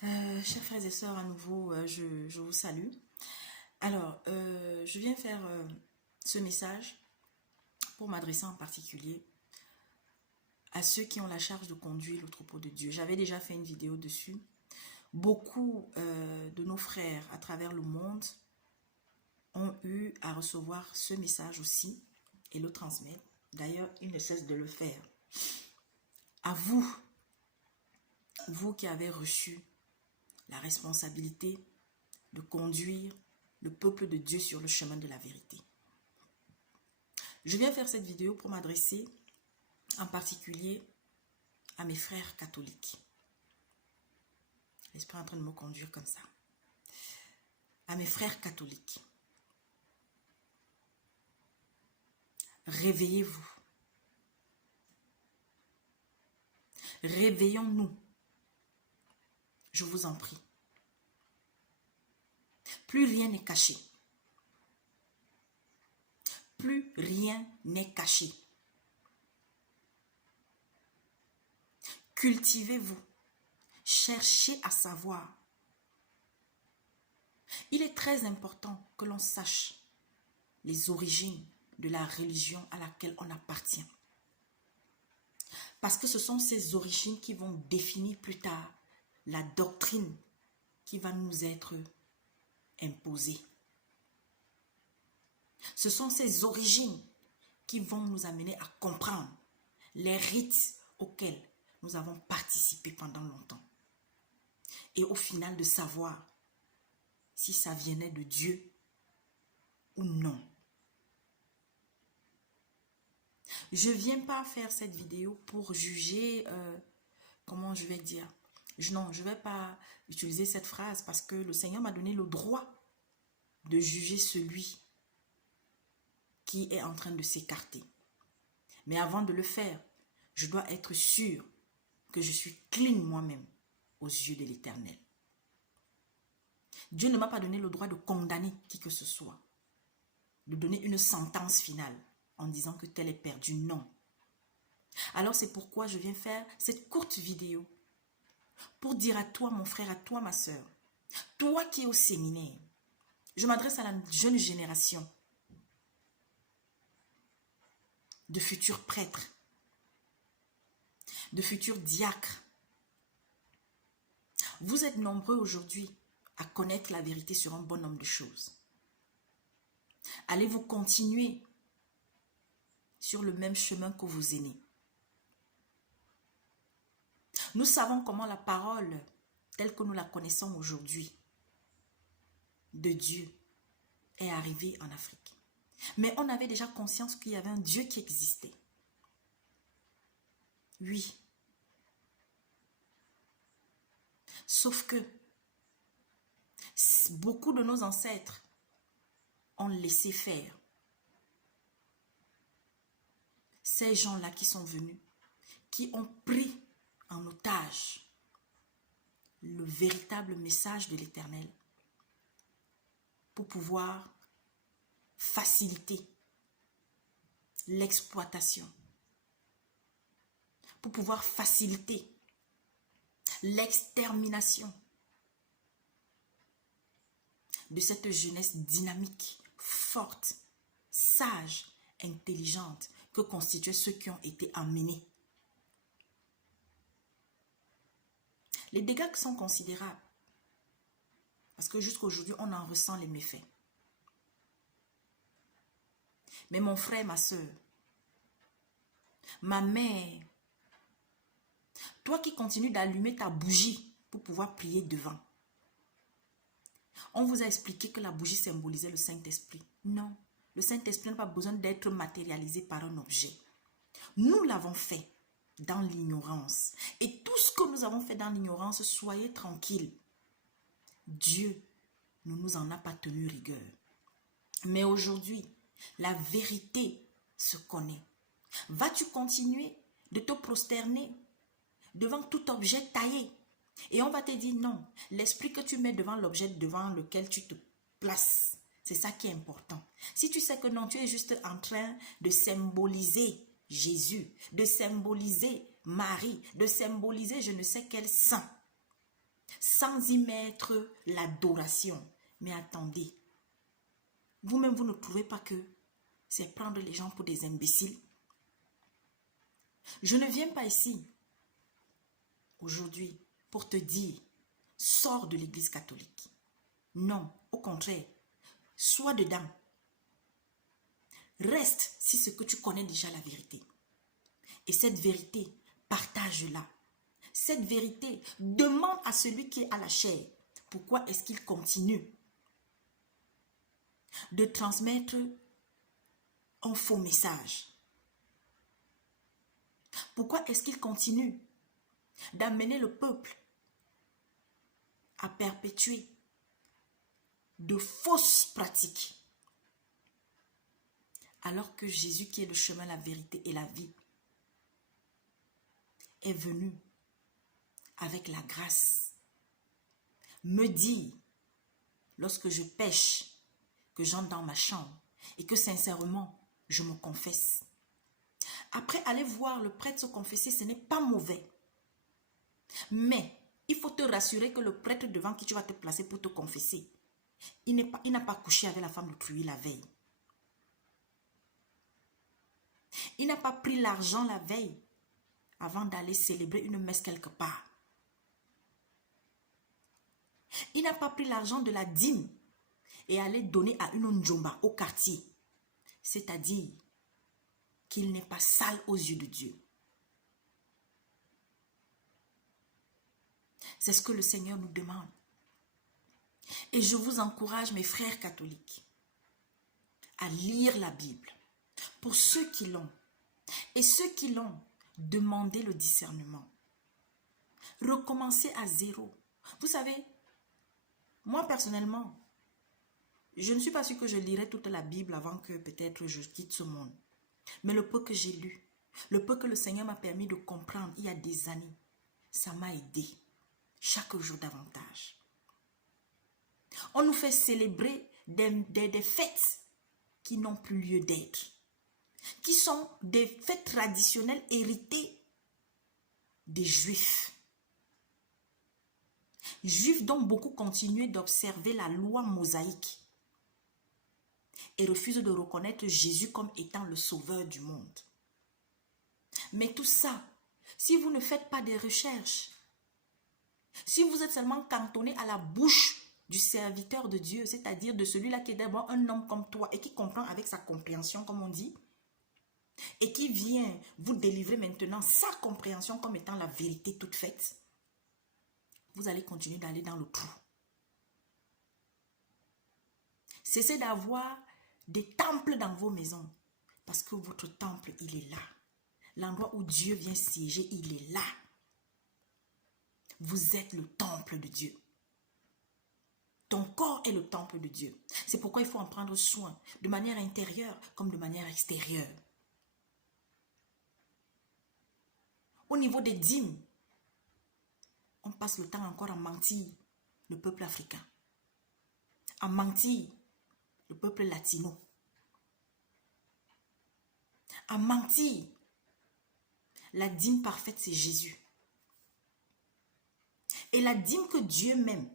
Chers frères et sœurs, à nouveau, je vous salue. Alors, je viens faire ce message pour m'adresser en particulier à ceux qui ont la charge de conduire le troupeau de Dieu. J'avais déjà fait une vidéo dessus. Beaucoup de nos frères à travers le monde ont eu à recevoir ce message aussi et le transmettre. D'ailleurs, ils ne cessent de le faire. À vous, vous qui avez reçu la responsabilité de conduire le peuple de Dieu sur le chemin de la vérité. Je viens faire cette vidéo pour m'adresser en particulier à mes frères catholiques. L'Esprit est en train de me conduire comme ça. À mes frères catholiques. Réveillez-vous. Réveillons-nous. Je vous en prie. Plus rien n'est caché. Plus rien n'est caché. Cultivez-vous. Cherchez à savoir. Il est très important que l'on sache les origines de la religion à laquelle on appartient. Parce que ce sont ces origines qui vont définir plus tard la doctrine qui va nous être imposée. Ce sont ces origines qui vont nous amener à comprendre les rites auxquels nous avons participé pendant longtemps. Et au final de savoir si ça venait de Dieu ou non. Je ne viens pas faire cette vidéo pour juger, comment je vais dire. Non, je ne vais pas utiliser cette phrase parce que le Seigneur m'a donné le droit de juger celui qui est en train de s'écarter. Mais avant de le faire, je dois être sûr que je suis clean moi-même aux yeux de l'Éternel. Dieu ne m'a pas donné le droit de condamner qui que ce soit, de donner une sentence finale en disant que tel est perdu. Non. Alors c'est pourquoi je viens faire cette courte vidéo pour dire à toi mon frère, à toi ma soeur, toi qui es au séminaire, je m'adresse à la jeune génération de futurs prêtres, de futurs diacres. Vous êtes nombreux aujourd'hui à connaître la vérité sur un bon nombre de choses. Allez-vous continuer sur le même chemin que vos aînés? Nous savons comment la parole, telle que nous la connaissons aujourd'hui, de Dieu, est arrivée en Afrique. Mais on avait déjà conscience qu'il y avait un Dieu qui existait. Oui. Sauf que beaucoup de nos ancêtres ont laissé faire. Ces gens-là qui sont venus, qui ont pris en otage le véritable message de l'Éternel pour pouvoir faciliter l'exploitation, pour pouvoir faciliter l'extermination de cette jeunesse dynamique, forte, sage, intelligente que constituaient ceux qui ont été emmenés. Les dégâts sont considérables parce que jusqu'à aujourd'hui, on en ressent les méfaits. Mais mon frère, ma soeur, ma mère, toi qui continues d'allumer ta bougie pour pouvoir prier devant, on vous a expliqué que la bougie symbolisait le Saint-Esprit. Non, le Saint-Esprit n'a pas besoin d'être matérialisé par un objet. Nous l'avons fait dans l'ignorance. Et tout ce que nous avons fait dans l'ignorance, soyez tranquilles. Dieu ne nous en a pas tenu rigueur. Mais aujourd'hui, la vérité se connaît. Vas-tu continuer de te prosterner devant tout objet taillé? Et on va te dire non, l'esprit que tu mets devant l'objet devant lequel tu te places, c'est ça qui est important. Si tu sais que non, tu es juste en train de symboliser Jésus, de symboliser Marie, de symboliser je ne sais quel saint, sans y mettre l'adoration. Mais attendez, vous-même, vous ne trouvez pas que c'est prendre les gens pour des imbéciles? Je ne viens pas ici aujourd'hui pour te dire, sors de l'église catholique. Non, au contraire, sois dedans. Reste si ce que tu connais déjà la vérité. Et cette vérité, partage-la. Cette vérité, demande à celui qui est à la chair, pourquoi est-ce qu'il continue de transmettre un faux message? Pourquoi est-ce qu'il continue d'amener le peuple à perpétuer de fausses pratiques? Alors que Jésus, qui est le chemin, la vérité et la vie, est venu avec la grâce me dire, lorsque je pêche, que j'entre dans ma chambre et que sincèrement, je me confesse. Après, aller voir le prêtre se confesser, ce n'est pas mauvais. Mais il faut te rassurer que le prêtre devant qui tu vas te placer pour te confesser, il n'a pas couché avec la femme d'autrui la veille. Il n'a pas pris l'argent la veille avant d'aller célébrer une messe quelque part. Il n'a pas pris l'argent de la dîme et aller donner à une njomba au quartier. C'est-à-dire qu'il n'est pas sale aux yeux de Dieu. C'est ce que le Seigneur nous demande. Et je vous encourage, mes frères catholiques, à lire la Bible. Pour ceux qui l'ont. Et ceux qui l'ont, demandez le discernement. Recommencez à zéro. Vous savez, moi personnellement, je ne suis pas sûre que je lirai toute la Bible avant que peut-être je quitte ce monde. Mais le peu que j'ai lu, le peu que le Seigneur m'a permis de comprendre il y a des années, ça m'a aidé chaque jour davantage. On nous fait célébrer des fêtes qui n'ont plus lieu d'être, qui sont des fêtes traditionnelles héritées des Juifs. Juifs dont beaucoup continuaient d'observer la loi mosaïque et refusent de reconnaître Jésus comme étant le sauveur du monde. Mais tout ça, si vous ne faites pas des recherches, si vous êtes seulement cantonné à la bouche du serviteur de Dieu, c'est-à-dire de celui-là qui est d'abord un homme comme toi et qui comprend avec sa compréhension, comme on dit, et qui vient vous délivrer maintenant sa compréhension comme étant la vérité toute faite, vous allez continuer d'aller dans le trou. Cessez d'avoir des temples dans vos maisons, parce que votre temple, il est là. L'endroit où Dieu vient siéger, il est là. Vous êtes le temple de Dieu. Ton corps est le temple de Dieu. C'est pourquoi il faut en prendre soin, de manière intérieure comme de manière extérieure. Au niveau des dîmes, on passe le temps encore à mentir le peuple africain, à mentir le peuple latino, à mentir. La dîme parfaite, c'est Jésus. Et la dîme que Dieu même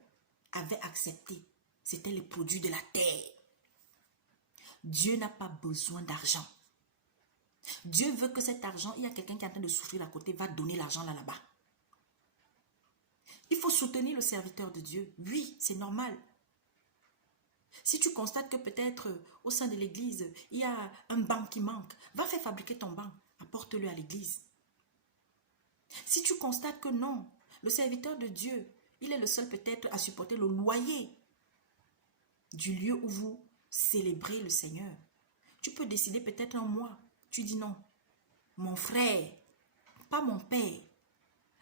avait acceptée, c'était les produits de la terre. Dieu n'a pas besoin d'argent. Dieu veut que cet argent, il y a quelqu'un qui est en train de souffrir à côté, va donner l'argent là-bas. Il faut soutenir le serviteur de Dieu. Oui, c'est normal. Si tu constates que peut-être au sein de l'église, il y a un banc qui manque, va faire fabriquer ton banc, apporte-le à l'église. Si tu constates que non, le serviteur de Dieu, il est le seul peut-être à supporter le loyer du lieu où vous célébrez le Seigneur, tu peux décider peut-être un mois, tu dis non, mon frère, pas mon père,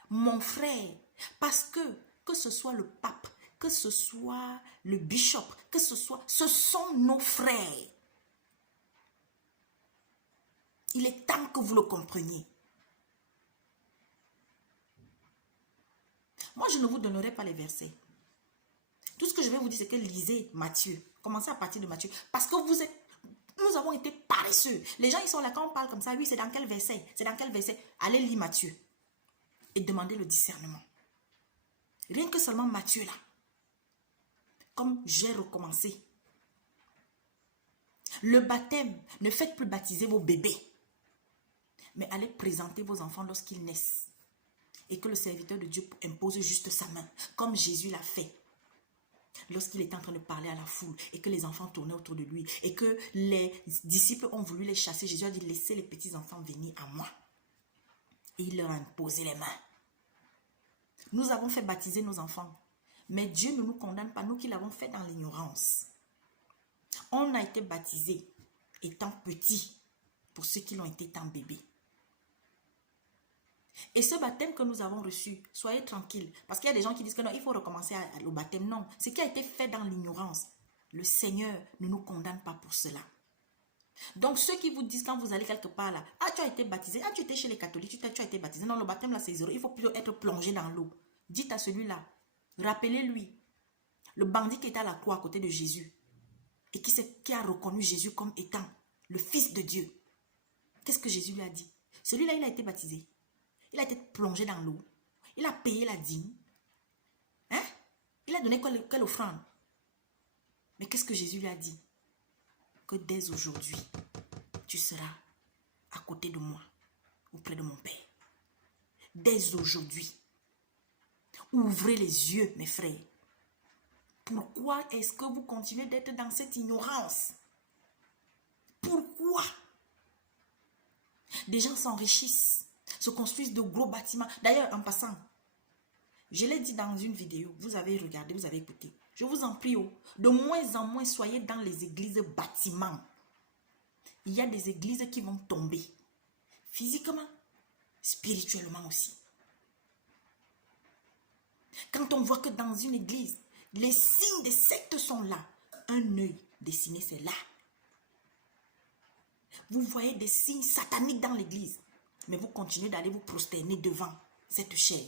mon frère, parce que ce soit le pape, que ce soit le bishop, ce sont nos frères. Il est temps que vous le compreniez. Moi, je ne vous donnerai pas les versets. Tout ce que je vais vous dire, c'est que lisez Matthieu. Commencez à partir de Matthieu. Parce que nous avons été paresseux. Les gens, ils sont là quand on parle comme ça. Oui, c'est dans quel verset? C'est dans quel verset? Allez lire Matthieu. Et demandez le discernement. Rien que seulement Matthieu là. Comme j'ai recommencé. Le baptême, ne faites plus baptiser vos bébés. Mais allez présenter vos enfants lorsqu'ils naissent. Et que le serviteur de Dieu impose juste sa main. Comme Jésus l'a fait. Lorsqu'il était en train de parler à la foule. Et que les enfants tournaient autour de lui. Et que les disciples ont voulu les chasser. Jésus a dit, laissez les petits enfants venir à moi. Et il leur a imposé les mains. Nous avons fait baptiser nos enfants. Mais Dieu ne nous condamne pas, nous qui l'avons fait dans l'ignorance. On a été baptisés étant petits pour ceux qui l'ont été étant bébés. Et ce baptême que nous avons reçu, soyez tranquilles. Parce qu'il y a des gens qui disent que non, il faut recommencer le baptême. Non, ce qui a été fait dans l'ignorance, le Seigneur ne nous condamne pas pour cela. Donc ceux qui vous disent quand vous allez quelque part là, ah tu as été baptisé, ah tu étais chez les catholiques, tu as été baptisé. Non, le baptême là c'est zéro, il faut plutôt être plongé dans l'eau. Dites à celui-là, rappelez-lui, le bandit qui était à la croix à côté de Jésus et qui a reconnu Jésus comme étant le Fils de Dieu. Qu'est-ce que Jésus lui a dit? Celui-là, il a été baptisé. Il a été plongé dans l'eau. Il a payé la dîme. Hein? Il a donné quelle offrande? Mais qu'est-ce que Jésus lui a dit? Que dès aujourd'hui, tu seras à côté de moi, auprès de mon Père. Dès aujourd'hui, ouvrez les yeux, mes frères. Pourquoi est-ce que vous continuez d'être dans cette ignorance? Pourquoi? Des gens s'enrichissent, se construisent de gros bâtiments. D'ailleurs, en passant, je l'ai dit dans une vidéo, vous avez regardé, vous avez écouté. Je vous en prie, de moins en moins, soyez dans les églises bâtiments. Il y a des églises qui vont tomber. Physiquement, spirituellement aussi. Quand on voit que dans une église, les signes des sectes sont là. Un œil dessiné, c'est là. Vous voyez des signes sataniques dans l'église. Mais vous continuez d'aller vous prosterner devant cette chair.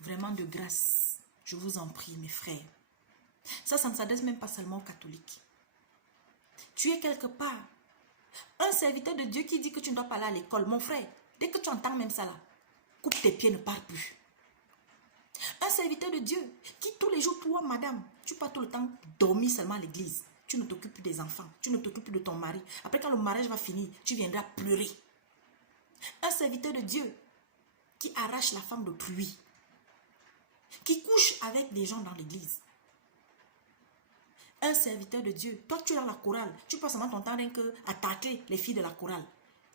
Vraiment de grâce, je vous en prie, mes frères. Ça ne s'adresse même pas seulement aux catholiques. Tu es quelque part. Un serviteur de Dieu qui dit que tu ne dois pas aller à l'école. Mon frère, dès que tu entends même ça là, coupe tes pieds, ne pars plus. Un serviteur de Dieu qui tous les jours, toi, madame, tu pars tout le temps dormir seulement à l'église. Tu ne t'occupes plus des enfants, tu ne t'occupes plus de ton mari. Après, quand le mariage va finir, tu viendras pleurer. Un serviteur de Dieu qui arrache la femme d'autrui, qui couche avec des gens dans l'église. Un serviteur de Dieu, toi tu es dans la chorale, tu passes seulement ton temps rien que à tâter les filles de la chorale.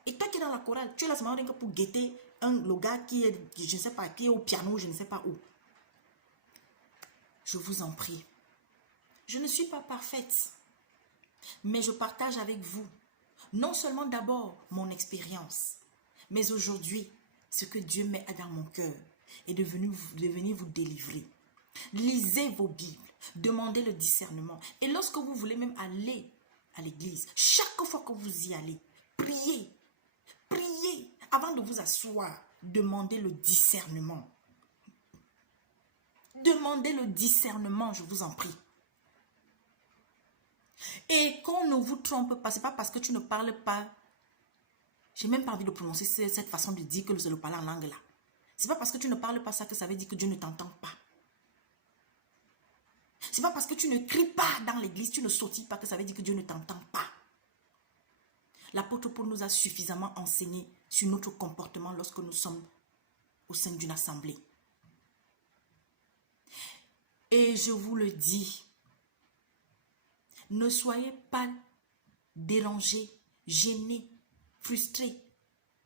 Et toi qui es dans la chorale, tu es là seulement rien que pour guetter le gars qui est, je ne sais pas, qui est au piano, je ne sais pas où. Je vous en prie. Je ne suis pas parfaite. Mais je partage avec vous, non seulement d'abord mon expérience, mais aujourd'hui, ce que Dieu met dans mon cœur est de venir vous délivrer. Lisez vos Bibles, demandez le discernement. Et lorsque vous voulez même aller à l'église, chaque fois que vous y allez, priez. Priez avant de vous asseoir. Demandez le discernement. Demandez le discernement, je vous en prie. Et qu'on ne vous trompe pas, ce n'est pas parce que tu ne parles pas. J'ai même pas envie de prononcer cette façon de dire que c'est le parler en langue là. Ce n'est pas parce que tu ne parles pas ça que ça veut dire que Dieu ne t'entend pas. Ce n'est pas parce que tu ne cries pas dans l'église, tu ne sautilles pas que ça veut dire que Dieu ne t'entend pas. L'apôtre Paul nous a suffisamment enseigné sur notre comportement lorsque nous sommes au sein d'une assemblée. Et je vous le dis, ne soyez pas dérangés, gênés, frustrés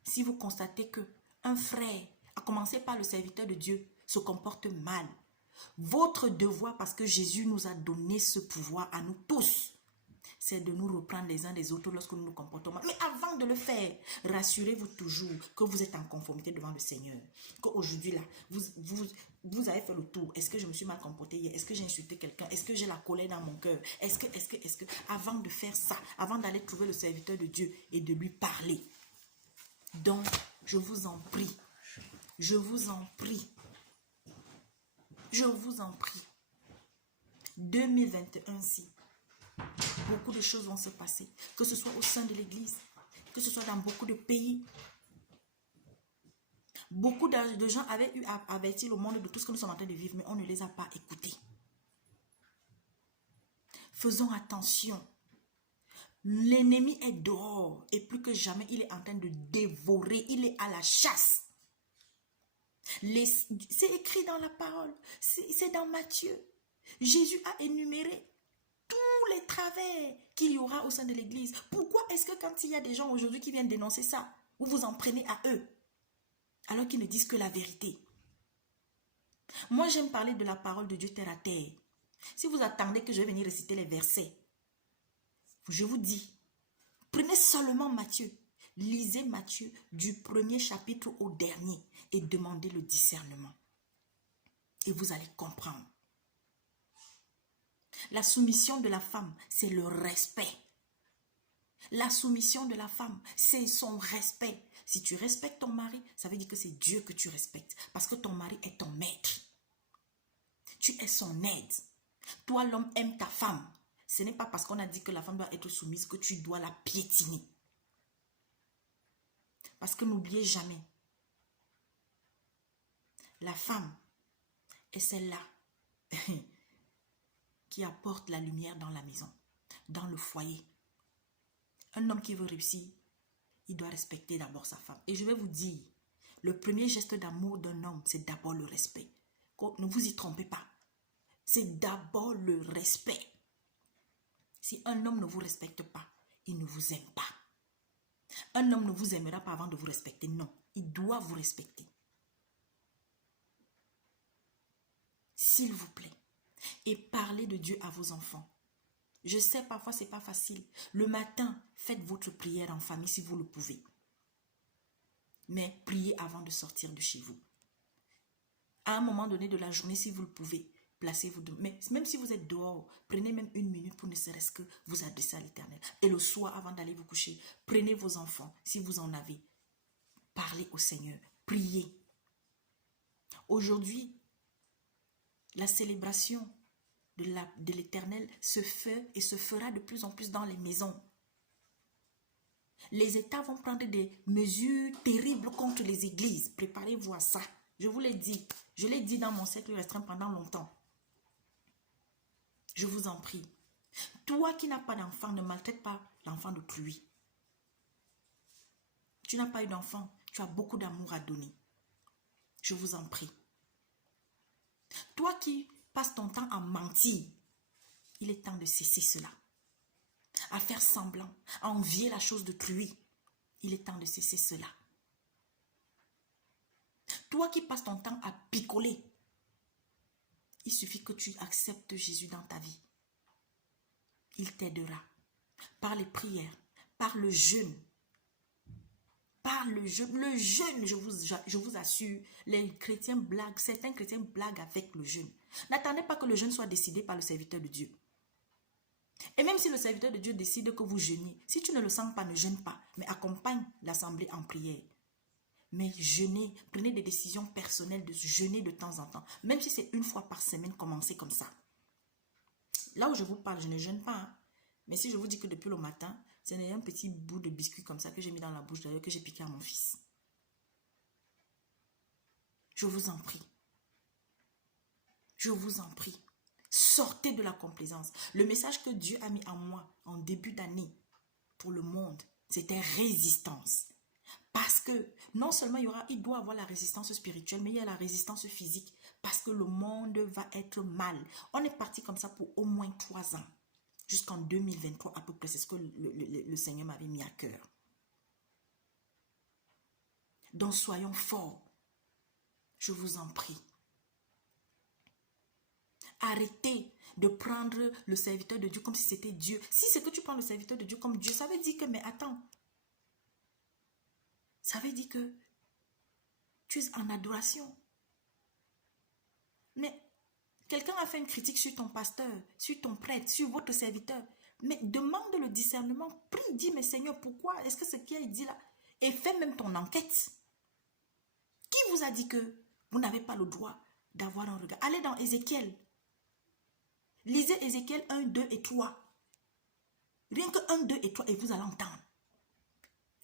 si vous constatez que un frère, à commencer par le serviteur de Dieu, se comporte mal. Votre devoir, parce que Jésus nous a donné ce pouvoir à nous tous, c'est de nous reprendre les uns des autres lorsque nous nous comportons mal. Mais avant de le faire, rassurez-vous toujours que vous êtes en conformité devant le Seigneur. Qu'aujourd'hui, là, vous avez fait le tour. Est-ce que je me suis mal comporté hier? Est-ce que j'ai insulté quelqu'un? Est-ce que j'ai la colère dans mon cœur? Est-ce que, avant de faire ça, avant d'aller trouver le serviteur de Dieu et de lui parler. Donc, je vous en prie. Je vous en prie. Je vous en prie. 2021-ci. Beaucoup de choses vont se passer, que ce soit au sein de l'église, que ce soit dans beaucoup de pays. Beaucoup de gens avaient eu à avertir le monde de tout ce que nous sommes en train de vivre, mais on ne les a pas écoutés. Faisons attention. L'ennemi est dehors et plus que jamais, il est en train de dévorer. Il est à la chasse. C'est écrit dans la parole. C'est dans Matthieu. Jésus a énuméré tous les travers qu'il y aura au sein de l'église. Pourquoi est-ce que quand il y a des gens aujourd'hui qui viennent dénoncer ça, vous vous en prenez à eux, alors qu'ils ne disent que la vérité? Moi, j'aime parler de la parole de Dieu terre à terre. Si vous attendez que je vais venir réciter les versets, je vous dis, prenez seulement Matthieu. Lisez Matthieu du premier chapitre au dernier et demandez le discernement. Et vous allez comprendre. La soumission de la femme, c'est le respect. La soumission de la femme, c'est son respect. Si tu respectes ton mari, ça veut dire que c'est Dieu que tu respectes. Parce que ton mari est ton maître. Tu es son aide. Toi, l'homme, aime ta femme. Ce n'est pas parce qu'on a dit que la femme doit être soumise que tu dois la piétiner. Parce que n'oubliez jamais, la femme est celle-là qui apporte la lumière dans la maison, dans le foyer. Un homme qui veut réussir, il doit respecter d'abord sa femme. Et je vais vous dire, le premier geste d'amour d'un homme, c'est d'abord le respect. Ne vous y trompez pas. C'est d'abord le respect. Si un homme ne vous respecte pas, il ne vous aime pas. Un homme ne vous aimera pas avant de vous respecter. Non, il doit vous respecter. S'il vous plaît. Et parlez de Dieu à vos enfants. Je sais, parfois, ce n'est pas facile. Le matin, faites votre prière en famille si vous le pouvez. Mais priez avant de sortir de chez vous. À un moment donné de la journée, si vous le pouvez, placez-vous. Mais même si vous êtes dehors, prenez même 1 minute pour ne serait-ce que vous adresser à l'Éternel. Et le soir, avant d'aller vous coucher, prenez vos enfants, si vous en avez. Parlez au Seigneur. Priez. Aujourd'hui, la célébration de l'Éternel se fait et se fera de plus en plus dans les maisons. Les États vont prendre des mesures terribles contre les églises. Préparez-vous à ça. Je vous l'ai dit. Je l'ai dit dans mon cercle restreint pendant longtemps. Je vous en prie. Toi qui n'as pas d'enfant, ne maltraite pas l'enfant d'autrui. Tu n'as pas eu d'enfant, tu as beaucoup d'amour à donner. Je vous en prie. Toi qui passes ton temps à mentir, il est temps de cesser cela. À faire semblant, à envier la chose d'autrui, il est temps de cesser cela. Toi qui passes ton temps à picoler, il suffit que tu acceptes Jésus dans ta vie. Il t'aidera. Par les prières, par le jeûne. Par le jeûne. Le jeûne, je vous assure, les chrétiens blaguent, certains chrétiens blaguent avec le jeûne. N'attendez pas que le jeûne soit décidé par le serviteur de Dieu. Et même si le serviteur de Dieu décide que vous jeûniez, si tu ne le sens pas, ne jeûne pas, mais accompagne l'assemblée en prière. Mais jeûnez, prenez des décisions personnelles de jeûner de temps en temps. Même si c'est 1 fois par semaine, commencez comme ça. Là où je vous parle, je ne jeûne pas. Hein. Mais si je vous dis que depuis le matin, c'est un petit bout de biscuit comme ça que j'ai mis dans la bouche d'ailleurs, que j'ai piqué à mon fils. Je vous en prie. Je vous en prie. Sortez de la complaisance. Le message que Dieu a mis en moi en début d'année pour le monde, c'était résistance. Parce que non seulement il doit avoir la résistance spirituelle, mais il y a la résistance physique. Parce que le monde va être mal. On est parti comme ça pour au moins 3 ans. Jusqu'en 2023 à peu près. C'est ce que le Seigneur m'avait mis à cœur. Donc soyons forts. Je vous en prie. Arrêtez de prendre le serviteur de Dieu comme si c'était Dieu. Si c'est que tu prends le serviteur de Dieu comme Dieu, ça veut dire que, mais attends. Ça veut dire que tu es en adoration. Mais quelqu'un a fait une critique sur ton pasteur, sur ton prêtre, sur votre serviteur. Mais demande le discernement. Prie, dis, mais Seigneur, pourquoi? Est-ce que ce qu'il a dit là? Et fais même ton enquête. Qui vous a dit que vous n'avez pas le droit d'avoir un regard? Allez dans Ézéchiel. Lisez Ézéchiel 1, 2 et 3. Rien que 1, 2 et 3 et vous allez entendre.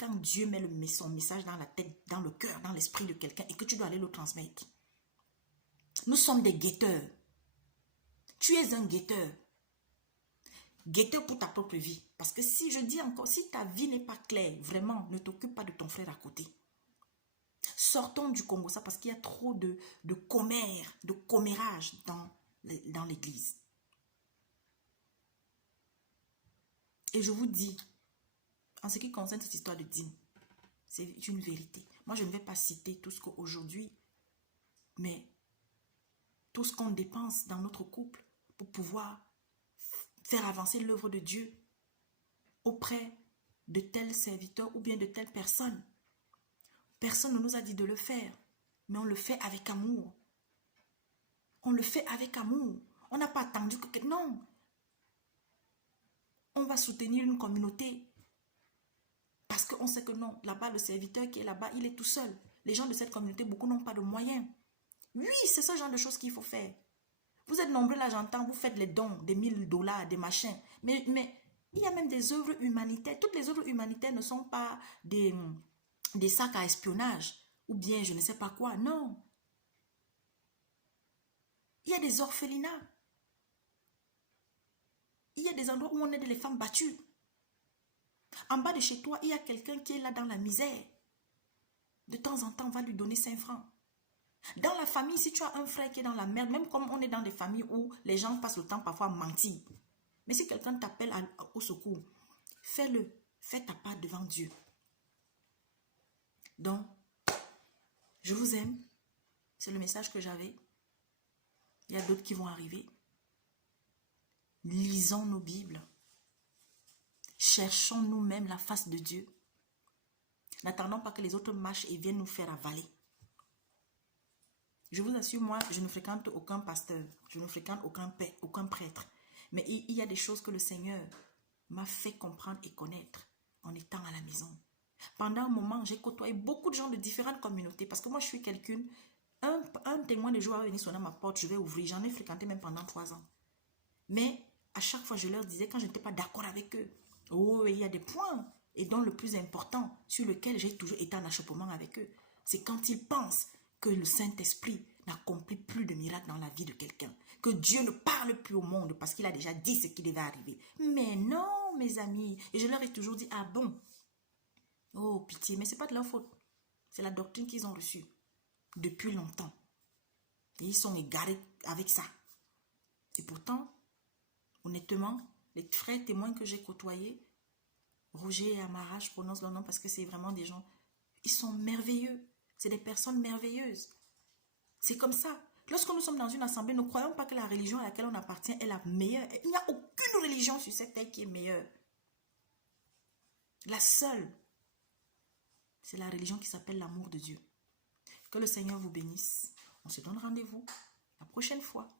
quand Dieu met son message dans la tête, dans le cœur, dans l'esprit de quelqu'un et que tu dois aller le transmettre. Nous sommes des guetteurs. Tu es un guetteur. Guetteur pour ta propre vie. Parce que si je dis encore, si ta vie n'est pas claire, vraiment, ne t'occupe pas de ton frère à côté. Sortons du Congo, ça parce qu'il y a trop de commérage dans l'église. Et je vous dis, en ce qui concerne cette histoire de dîme, c'est une vérité. Moi, je ne vais pas citer tout ce qu'aujourd'hui, mais tout ce qu'on dépense dans notre couple pour pouvoir faire avancer l'œuvre de Dieu auprès de tels serviteurs ou bien de telles personnes. Personne ne nous a dit de le faire, mais on le fait avec amour. On le fait avec amour. On n'a pas attendu que... Non. On va soutenir une communauté. Parce qu'on sait que non, là-bas, le serviteur qui est là-bas, il est tout seul. Les gens de cette communauté, beaucoup n'ont pas de moyens. Oui, c'est ce genre de choses qu'il faut faire. Vous êtes nombreux là, j'entends, vous faites les dons, des $1000, des machins. Mais il y a même des œuvres humanitaires. Toutes les œuvres humanitaires ne sont pas des sacs à espionnage. Ou bien je ne sais pas quoi. Non. Il y a des orphelinats. Il y a des endroits où on aide les femmes battues. En bas de chez toi, il y a quelqu'un qui est là dans la misère. De temps en temps, on va lui donner 5 francs. Dans la famille, si tu as un frère qui est dans la merde, même comme on est dans des familles où les gens passent le temps parfois à mentir. Mais si quelqu'un t'appelle au secours, fais-le. Fais ta part devant Dieu. Donc, je vous aime. C'est le message que j'avais. Il y a d'autres qui vont arriver. Lisons nos Bibles. Cherchons nous-mêmes la face de Dieu. N'attendons pas que les autres marchent et viennent nous faire avaler. Je vous assure, moi, je ne fréquente aucun pasteur. Je ne fréquente aucun prêtre. Mais il y a des choses que le Seigneur m'a fait comprendre et connaître en étant à la maison. Pendant un moment, j'ai côtoyé beaucoup de gens de différentes communautés. Parce que moi, je suis quelqu'un... Un témoin de Jéhovah va venir sonner à ma porte, je vais ouvrir. J'en ai fréquenté même pendant 3 ans. Mais à chaque fois, je leur disais, quand je n'étais pas d'accord avec eux, oh, il y a des points. Et dont le plus important, sur lequel j'ai toujours été en achoppement avec eux, c'est quand ils pensent que le Saint-Esprit n'accomplit plus de miracles dans la vie de quelqu'un. Que Dieu ne parle plus au monde parce qu'il a déjà dit ce qui devait arriver. Mais non, mes amis. Et je leur ai toujours dit, ah bon? Oh, pitié, mais ce n'est pas de leur faute. C'est la doctrine qu'ils ont reçue depuis longtemps. Et ils sont égarés avec ça. Et pourtant, honnêtement, les frères témoins que j'ai côtoyés, Roger et Amara, je prononce leur nom parce que c'est vraiment des gens, ils sont merveilleux. C'est des personnes merveilleuses. C'est comme ça. Lorsque nous sommes dans une assemblée, ne croyons pas que la religion à laquelle on appartient est la meilleure. Il n'y a aucune religion sur cette terre qui est meilleure. La seule, c'est la religion qui s'appelle l'amour de Dieu. Que le Seigneur vous bénisse. On se donne rendez-vous la prochaine fois.